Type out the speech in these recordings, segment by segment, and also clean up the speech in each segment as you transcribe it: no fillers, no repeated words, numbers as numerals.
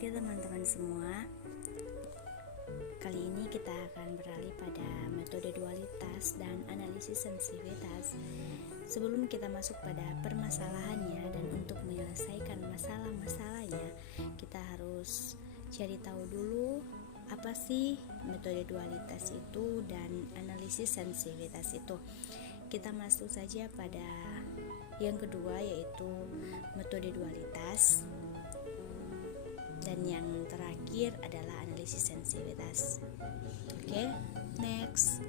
Oke teman-teman semua, kali ini kita akan beralih pada metode dualitas dan analisis sensitivitas. Sebelum kita masuk pada permasalahannya dan untuk menyelesaikan masalah-masalahnya, kita harus cari tahu dulu apa sih metode dualitas itu dan analisis sensitivitas itu. Kita masuk saja pada yang kedua, yaitu metode dualitas. Dan yang terakhir adalah analisis sensitivitas. Oke, next.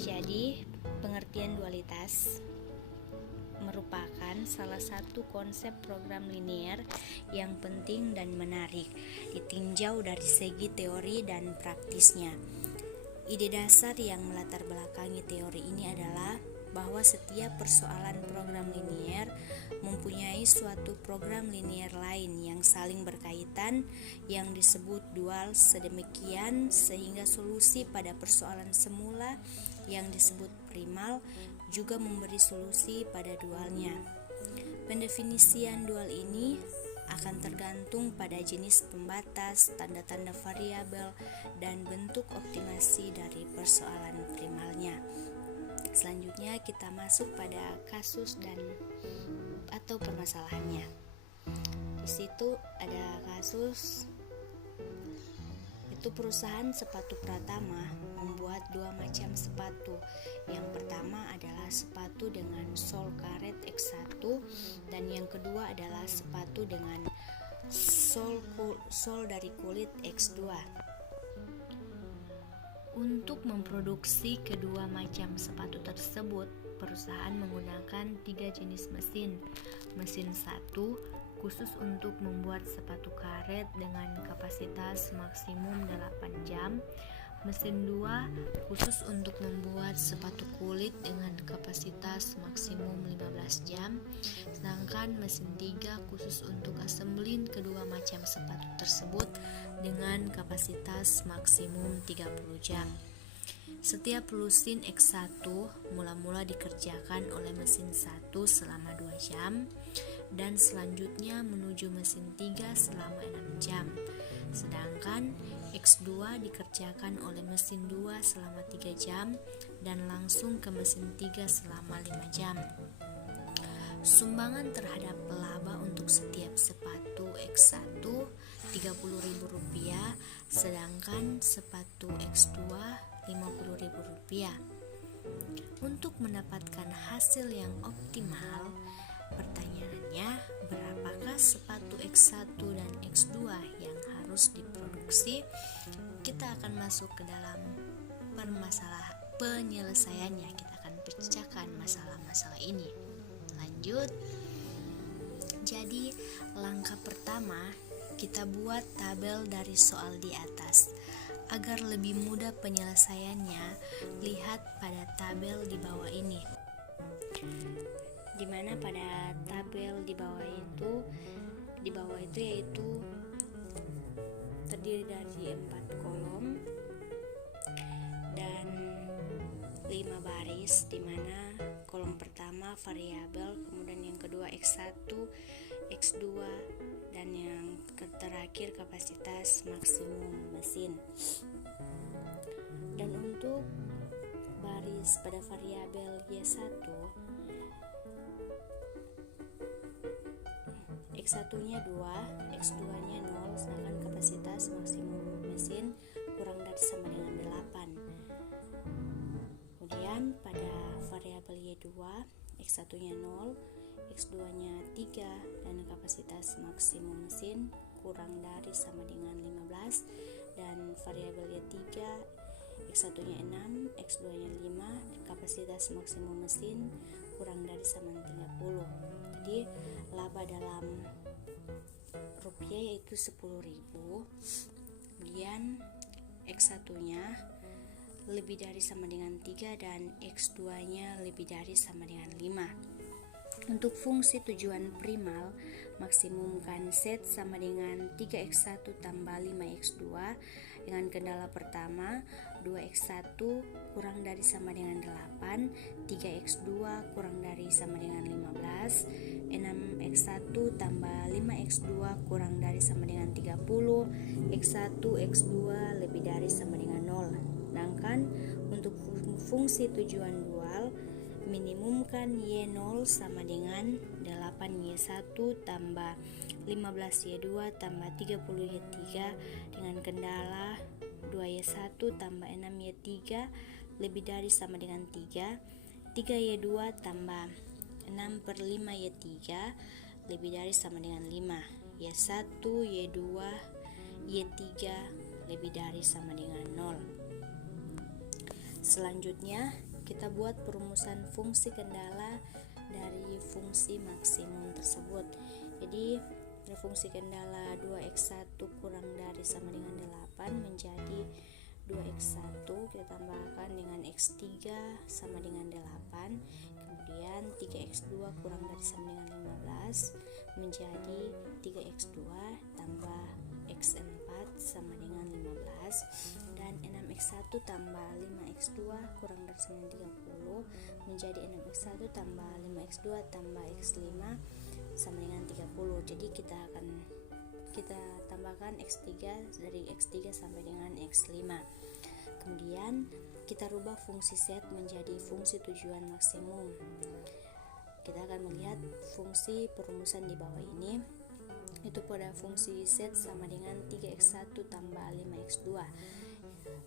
Jadi, pengertian dualitas merupakan salah satu konsep program linear yang penting dan menarik ditinjau dari segi teori dan praktisnya. Ide dasar yang melatar belakangi teori ini adalah bahwa setiap persoalan program linear mempunyai suatu program linear lain yang saling berkaitan yang disebut dual sedemikian sehingga solusi pada persoalan semula yang disebut primal juga memberi solusi pada dualnya. Pendefinisian dual ini akan tergantung pada jenis pembatas, tanda-tanda variabel, dan bentuk optimasi dari persoalan primalnya. Selanjutnya kita masuk pada kasus dan atau permasalahannya. Di situ ada kasus, itu perusahaan sepatu Pratama membuat dua macam sepatu. Yang pertama adalah sepatu dengan sol karet X1 dan yang kedua adalah sepatu dengan sol dari kulit X2. Untuk memproduksi kedua macam sepatu tersebut, perusahaan menggunakan 3 jenis mesin. Mesin 1 khusus untuk membuat sepatu karet dengan kapasitas maksimum 8 jam. Mesin 2 khusus untuk membuat sepatu kulit dengan kapasitas maksimum 15 jam. Sedangkan mesin 3 khusus untuk assemblin kedua macam sepatu tersebut dengan kapasitas maksimum 30 jam. Setiap lusin X1 mula-mula dikerjakan oleh mesin 1 selama 2 jam dan selanjutnya menuju mesin 3 selama 6 jam. Sedangkan X2 dikerjakan oleh mesin 2 selama 3 jam dan langsung ke mesin 3 selama 5 jam. Sumbangan terhadap laba untuk setiap sepatu X1 Rp30.000, sedangkan sepatu X2 Rp50.000. Untuk mendapatkan hasil yang optimal, pertanyaannya, berapakah sepatu X1 dan X2 yang harus diproduksi? Kita akan masuk ke dalam penyelesaiannya. Kita akan pecahkan masalah-masalah ini. Lanjut. Jadi, langkah pertama, kita buat tabel dari soal di atas. Agar lebih mudah penyelesaiannya, lihat pada tabel di bawah ini. Dimana pada tabel di bawah itu yaitu terdiri dari 4 kolom dan 5 baris, dimana kolom pertama variabel, kemudian yang kedua X1, X2, dan yang terakhir kapasitas maksimum mesin. Dan untuk baris pada variabel Y1, X1-nya 2, X2-nya 0, sedangkan kapasitas maksimum mesin kurang dari sama dengan 8. Kemudian pada variabel Y2, X1-nya 0, X2-nya 3, dan kapasitas maksimum mesin kurang dari sama dengan 15. Dan variabel Y3, X1-nya 6, X2-nya 5, kapasitas maksimum mesin kurang dari sama dengan 30. Jadi laba dalam rupiah yaitu 10.000. Kemudian X1-nya lebih dari sama dengan 3 dan X2-nya lebih dari sama dengan 5. Untuk fungsi tujuan primal, maksimumkan Z sama dengan 3X1 tambah 5X2 Dengan kendala pertama, 2x1 kurang dari sama dengan 8, 3x2 kurang dari sama dengan 15, 6x1 tambah 5x2 kurang dari sama dengan 30, x1, x2 lebih dari sama dengan 0. Sedangkan untuk fungsi tujuan dual, minimumkan y0 sama dengan 8y1 tambah 15y2 tambah 30y3 dengan kendala 2y1 tambah 6y3 lebih dari sama dengan 3, 3y2 tambah 6 per 5y3 lebih dari sama dengan 5, y1, y2, y3 lebih dari sama dengan 0. Selanjutnya kita buat perumusan fungsi kendala dari fungsi maksimum tersebut. Jadi dari fungsi kendala 2x1 kurang dari sama dengan 8 menjadi 2x1 kita tambahkan dengan x3 sama dengan 8, kemudian 3x2 kurang dari sama dengan 15 menjadi 3x2 tambah x4 sama dengan 15, dan 6x1 tambah 5x2 kurang dari sama dengan 30 menjadi 6x1 tambah 5x2 tambah x5 sama dengan 30. Jadi kita tambahkan x3 dari x3 sampai dengan x5. Kemudian kita rubah fungsi set menjadi fungsi tujuan maksimum. Kita akan melihat fungsi perumusan di bawah ini. Itu pada fungsi set sama dengan 3x1 tambah 5x2.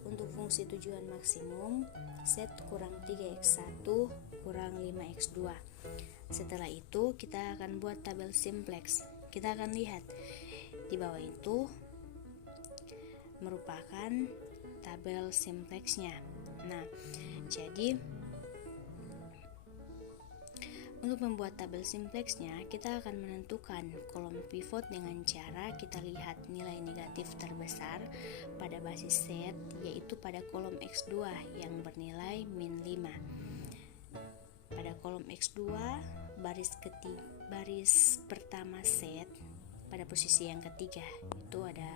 Untuk fungsi tujuan maksimum, set kurang 3x1 kurang 5x2. Setelah itu kita akan buat tabel simplex. Kita akan lihat di bawah itu merupakan tabel simplexnya. Nah, jadi untuk membuat tabel simplexnya, kita akan menentukan kolom pivot dengan cara kita lihat nilai negatif terbesar pada basis set, yaitu pada kolom X2 yang bernilai min 5. Pada kolom X2, baris pertama set pada posisi yang ketiga itu ada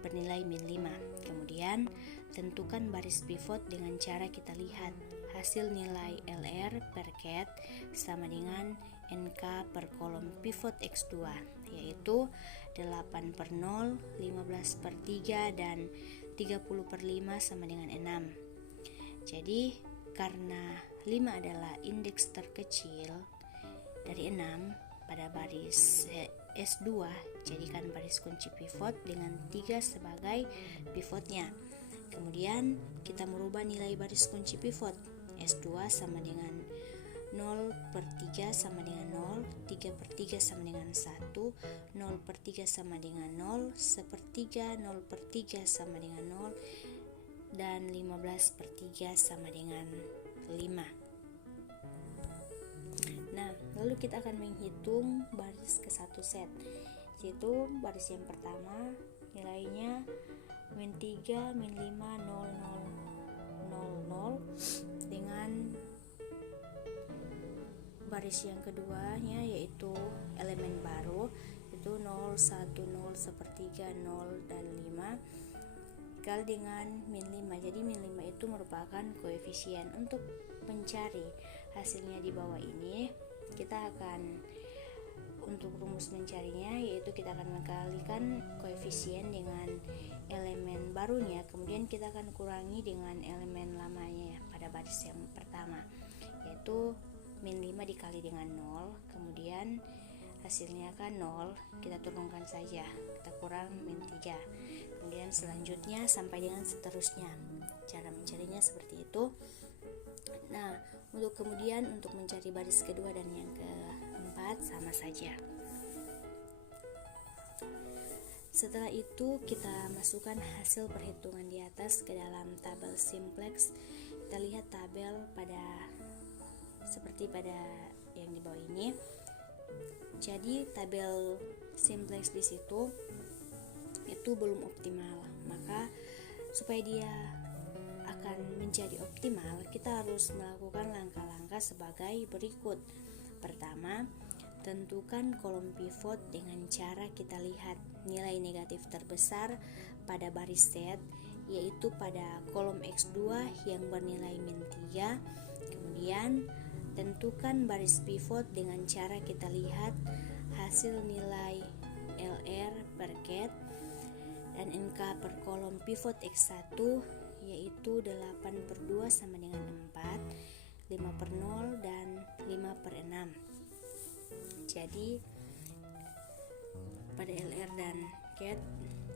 bernilai min 5. Kemudian tentukan baris pivot dengan cara kita lihat hasil nilai LR per cat sama dengan NK per kolom pivot X2, yaitu 8 per 0, 15 per 3, dan 30 per 5 sama dengan 6. Jadi karena 5 adalah indeks terkecil dari 6 pada baris S2, jadikan baris kunci pivot dengan 3 sebagai pivotnya. Kemudian kita merubah nilai baris kunci pivot. S2 sama dengan 0 per 3 sama dengan 0, 3 per 3 sama dengan 1, 0 per 3 sama dengan 0, 1/3, 0 per 3 sama dengan 0, dan 15 per 3 sama dengan 5. Nah, lalu kita akan menghitung baris ke satu set. Yaitu baris yang pertama nilainya min 3, min 5, 0, 0, 0, 0, dengan baris yang keduanya yaitu elemen baru itu 0, 1, 0, 1/3, 0, dan 5 dikali dengan min 5. Jadi min 5 itu merupakan koefisien. Untuk mencari hasilnya di bawah ini, kita akan untuk rumus mencarinya yaitu kita akan mengkalikan koefisien dengan elemen barunya, kemudian kita akan kurangi dengan elemen lamanya pada baris yang pertama, yaitu min 5 dikali dengan 0, kemudian hasilnya kan 0, kita turunkan saja, kita kurang min 3, kemudian selanjutnya sampai dengan seterusnya. Cara mencarinya seperti itu. Nah, untuk mencari baris kedua dan yang keempat sama saja. Setelah itu kita masukkan hasil perhitungan di atas ke dalam tabel simplex. Kita lihat tabel seperti pada yang di bawah ini. Jadi tabel simplex di situ itu belum optimal. Maka supaya dia akan menjadi optimal, kita harus melakukan langkah-langkah sebagai berikut. Pertama, tentukan kolom pivot dengan cara kita lihat nilai negatif terbesar pada baris set, yaitu pada kolom X2 yang bernilai min 3. Kemudian tentukan baris pivot dengan cara kita lihat hasil nilai LR per ket dan NK per kolom pivot X1, yaitu 8/2 sama dengan 4, 5/0 dan 5/6. Jadi pada LR dan ket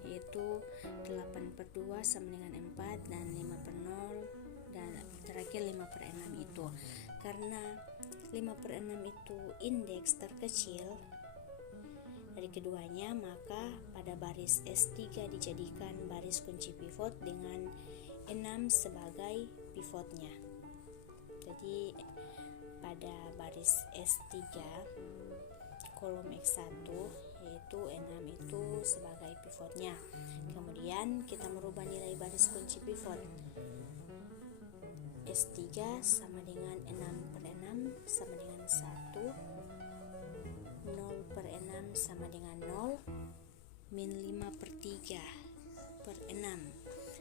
yaitu 8/2 sama dengan 4 dan 5/0 dan terakhir 5/6 itu. Karena 5/6 itu indeks terkecil dari keduanya, maka pada baris S3 dijadikan baris kunci pivot dengan 6 sebagai pivotnya. Jadi pada baris S3 kolom X1 yaitu 6 itu sebagai pivotnya. Kemudian kita merubah nilai baris kunci pivot. S3 sama dengan 6/6 sama dengan 1, 0/6 sama dengan 0, min 5/3 per 6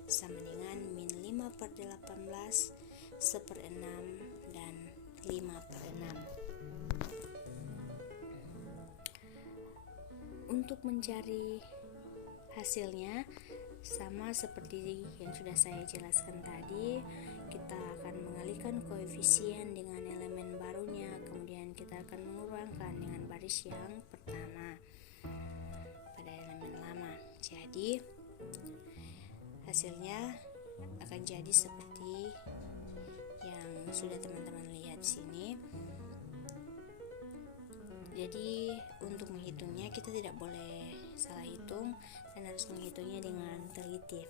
sama dengan min 5/18 1/6 dan 5/6. Untuk mencari hasilnya sama seperti yang sudah saya jelaskan tadi, kita akan mengalihkan koefisien dengan elemen barunya, kemudian kita akan mengurangkan dengan baris yang pertama pada elemen lama. Jadi hasilnya akan jadi seperti yang sudah teman-teman lihat sini. Jadi untuk menghitungnya kita tidak boleh salah hitung dan harus menghitungnya dengan teliti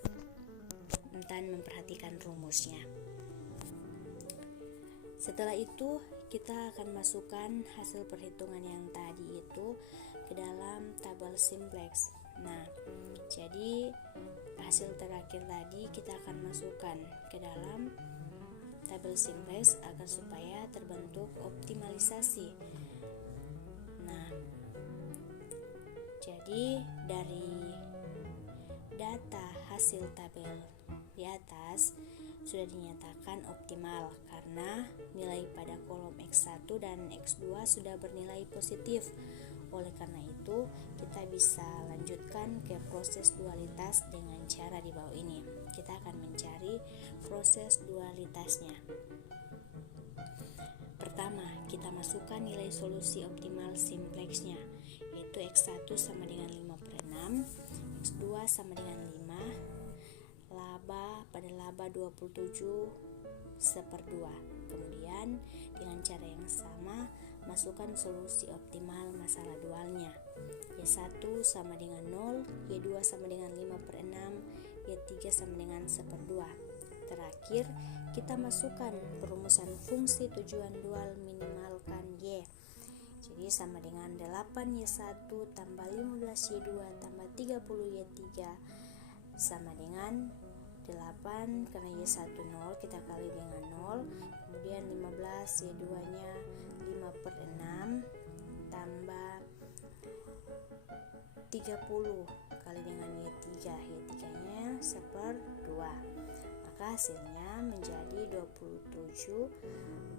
dan memperhatikan rumusnya. Setelah itu kita akan masukkan hasil perhitungan yang tadi itu ke dalam tabel simplex. Nah, jadi hasil terakhir tadi kita akan masukkan ke dalam tabel simplex agar supaya terbentuk optimalisasi. Nah, jadi dari data hasil tabel di atas sudah dinyatakan optimal karena nilai pada kolom X1 dan X2 sudah bernilai positif. Oleh karena itu, kita bisa lanjutkan ke proses dualitas dengan cara di bawah ini. Kita akan mencari proses dualitasnya. Pertama, kita masukkan nilai solusi optimal simplexnya, yaitu X1 sama dengan 5/6, X2 sama dengan 5, laba pada laba 27 1/2. Kemudian dengan cara yang sama, masukkan solusi optimal masalah dualnya. Y1 sama dengan 0, Y2 sama dengan 5/6, Y3 sama dengan 1/2. Terakhir, kita masukkan perumusan fungsi tujuan dual minimalkan Y. Jadi sama dengan 8Y1 tambah 15Y2 tambah 30Y3 sama dengan 8, karena Y1 0 kita kali dengan 0, kemudian 15 Y2 nya 5/6 tambah 30 kali dengan Y3 nya 1/2, maka hasilnya menjadi 27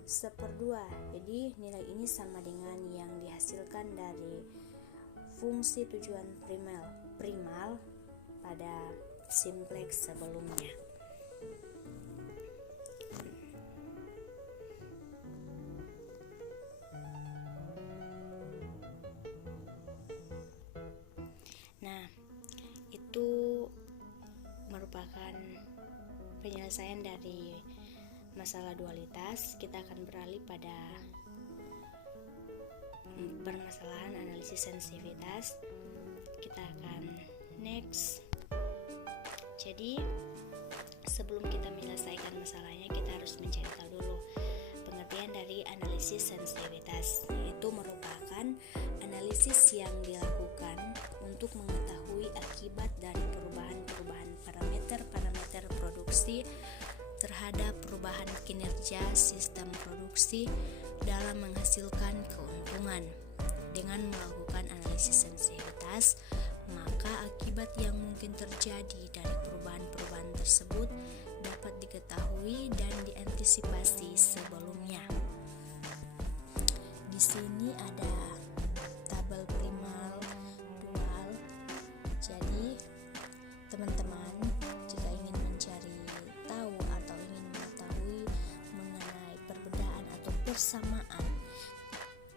1/2. Jadi nilai ini sama dengan yang dihasilkan dari fungsi tujuan primal pada simplex sebelumnya. Nah, itu merupakan penyelesaian dari masalah dualitas. Kita akan beralih pada permasalahan analisis sensitivitas. Kita akan next. Jadi sebelum kita menyelesaikan masalahnya, kita harus mencari tahu dulu pengertian dari analisis sensitivitas, yaitu merupakan analisis yang dilakukan untuk mengetahui akibat dari perubahan-perubahan parameter produksi terhadap perubahan kinerja sistem produksi dalam menghasilkan keuntungan. Dengan melakukan analisis sensitivitas, maka akibat yang mungkin terjadi dari perubahan-perubahan tersebut dapat diketahui dan diantisipasi sebelumnya. Di sini ada tabel primal dual. Jadi teman-teman jika ingin mencari tahu atau ingin mengetahui mengenai perbedaan atau persamaan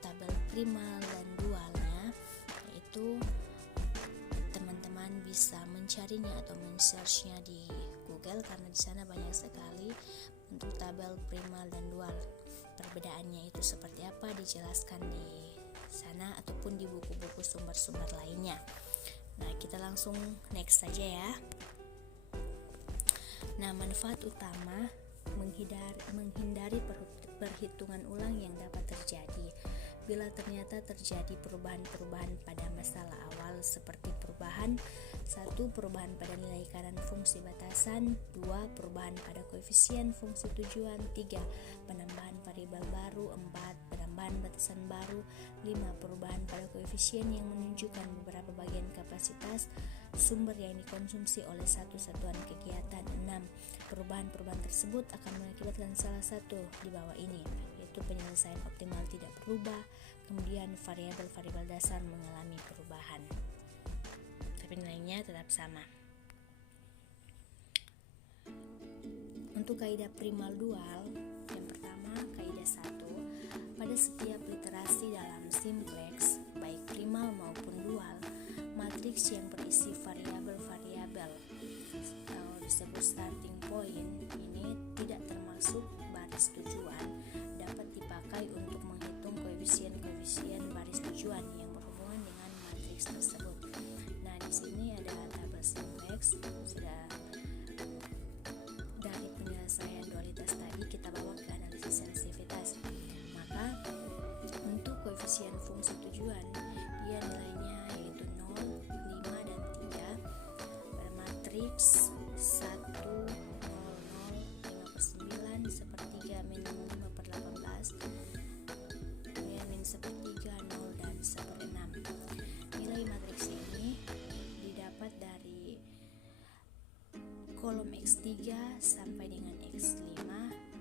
tabel primal dan dualnya, yaitu teman-teman bisa mencarinya atau men-searchnya di Google, karena di sana banyak sekali untuk tabel primal dan dual. Perbedaannya itu seperti apa dijelaskan di sana ataupun di buku-buku sumber-sumber lainnya. Nah, kita langsung next saja ya. Nah, manfaat utama menghindari perhitungan ulang yang dapat terjadi bila ternyata terjadi perubahan-perubahan pada masalah awal, seperti perubahan 1. Perubahan pada nilai kanan fungsi batasan, 2. Perubahan pada koefisien fungsi tujuan, 3. Penambahan variabel baru, 4. Penambahan batasan baru, 5. Perubahan pada koefisien yang menunjukkan beberapa bagian kapasitas sumber yang dikonsumsi oleh satu satuan kegiatan, 6. Perubahan-perubahan tersebut akan mengakibatkan salah satu di bawah ini, yaitu penyelesaian optimal tidak berubah, kemudian variabel-variabel dasar mengalami perubahan, tapi nilainya tetap sama. Untuk kaidah primal dual, yang pertama kaidah 1, pada setiap literasi dalam simplex, baik primal maupun dual, matriks yang berisi variabel-variabel atau disebut starting point ini tidak termasuk baris tujuan dapat dipakai untuk menghitung koefisien-koefisien baris tujuan yang berhubungan dengan matriks tersebut. Nah, di sini ada tabel simplex. Sudah dari penyelesaian dualitas tadi kita bawa ke analisis sensitivitas. Maka untuk koefisien fungsi tujuan, dia nilainya yaitu 0, 5, dan 3 pada matriks 1, 0, 0, 5/9, sepertiga, min 5/18, kemudian min sepertiga, 0, dan 1/6. Nilai matriks ini didapat dari kolom X3 sampai dengan X5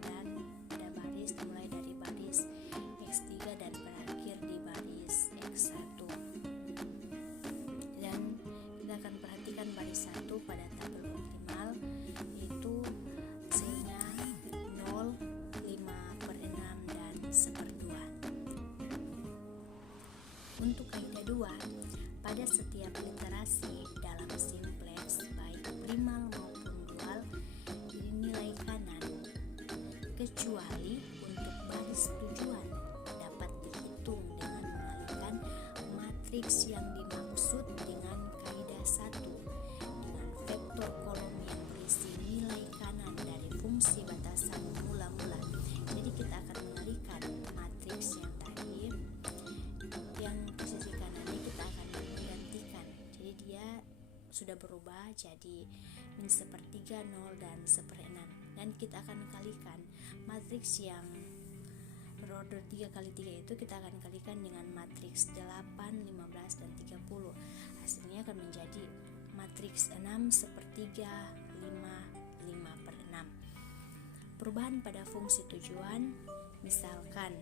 dan ada baris dimulai dari baris X3 dan berakhir di baris X1. Dan kita akan perhatikan baris 1 pada tabel optimal, yaitu hasilnya 0, 5/6, dan 1/2. Untuk kaidah 2, pada setiap literasi dalam simplex baik primal maupun dual dinilai kanan, kecuali untuk baris tujuan dapat dihitung dengan mengalihkan matriks yang dimaksud dengan kaidah 1 dengan vektor kolom yang berisi nilai kanan dari fungsi batasan mula-mula. Jadi kita akan mengalihkan matriks yang tadi, yang posisi kanannya kita akan menggantikan. Jadi dia sudah berubah jadi min sepertiga, 0, dan 1/6. Dan kita akan kalikan matriks yang berorder 3x3 itu kita akan kalikan dengan matriks 8, 15, dan 30. Hasilnya akan menjadi matriks 6, sepertiga, 5, 5/6. Perubahan pada fungsi tujuan, misalkan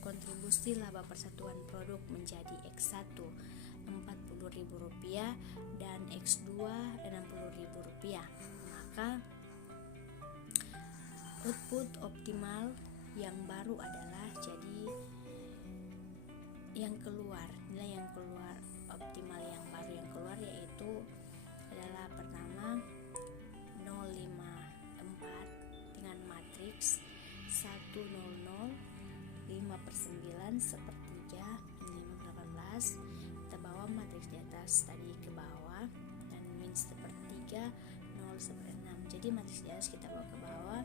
kontribusi laba persatuan produk menjadi X1 Rp40.000 dan X2 Rp60.000, maka output optimal yang baru adalah jadi yang keluar, nilai yang keluar optimal yang baru yang keluar yaitu adalah pertama 054 dengan matriks 100, 5/9, sepertiga, 5/18. Kita bawa matriks di atas tadi ke bawah dan min sepertiga, 0, 1/6. Jadi matriks di atas kita bawa ke bawah,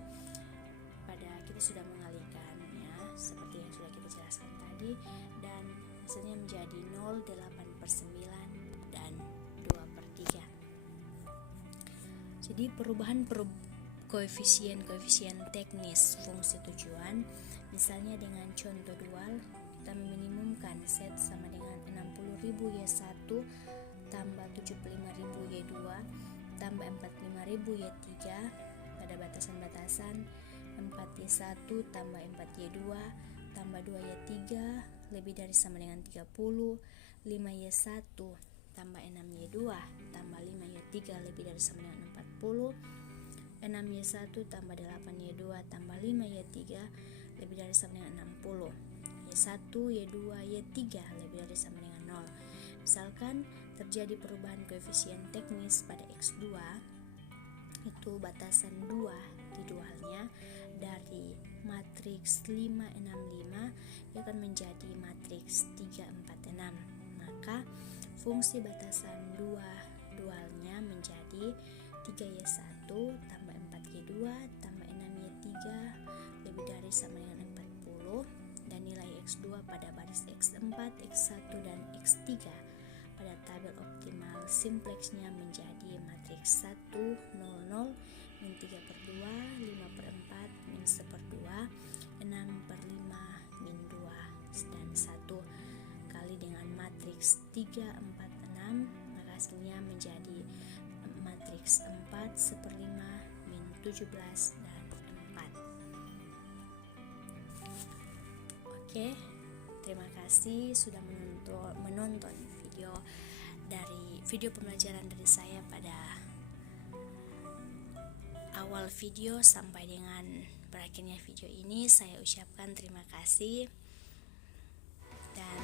pada kita sudah mengalihkannya seperti yang sudah kita jelaskan tadi, dan hasilnya menjadi 0, 8/9, dan 2/3. Jadi perubahan koefisien teknis fungsi tujuan, misalnya dengan contoh dual, kita meminimumkan set sama dengan 60.000 Y1 tambah 75.000 Y2 tambah 45.000 Y3 pada batasan-batasan 4Y1 tambah 4Y2 tambah 2Y3 lebih dari sama dengan 30, 5Y1 tambah 6Y2 tambah 5Y3 lebih dari sama dengan 40, 6Y1 tambah 8Y2 tambah 5Y3 lebih dari sama dengan 60, Y1, Y2, Y3 lebih dari sama dengan 0. Misalkan terjadi perubahan koefisien teknis pada X2, itu batasan 2 didualnya dari matriks 5, 6, 5 akan menjadi matriks 3, 4, 6. Maka fungsi batasan 2 dualnya menjadi 3Y1 tambah 4Y2 tambah 6Y3 lebih dari sama dengan 40, dan nilai X2 pada baris X4, X1, dan X3 pada tabel optimal simpleksnya menjadi matriks 1, 0, 0, min 3/2, 5/4, min 1/2, 6/5, min 2, dan 1 kali dengan matriks 3, 4, 6, maka hasilnya menjadi matriks 4, 1/5, min 17, dan 4. Oke, terima kasih sudah menonton video pembelajaran dari saya pada awal video sampai dengan berakhirnya video ini. Saya ucapkan terima kasih dan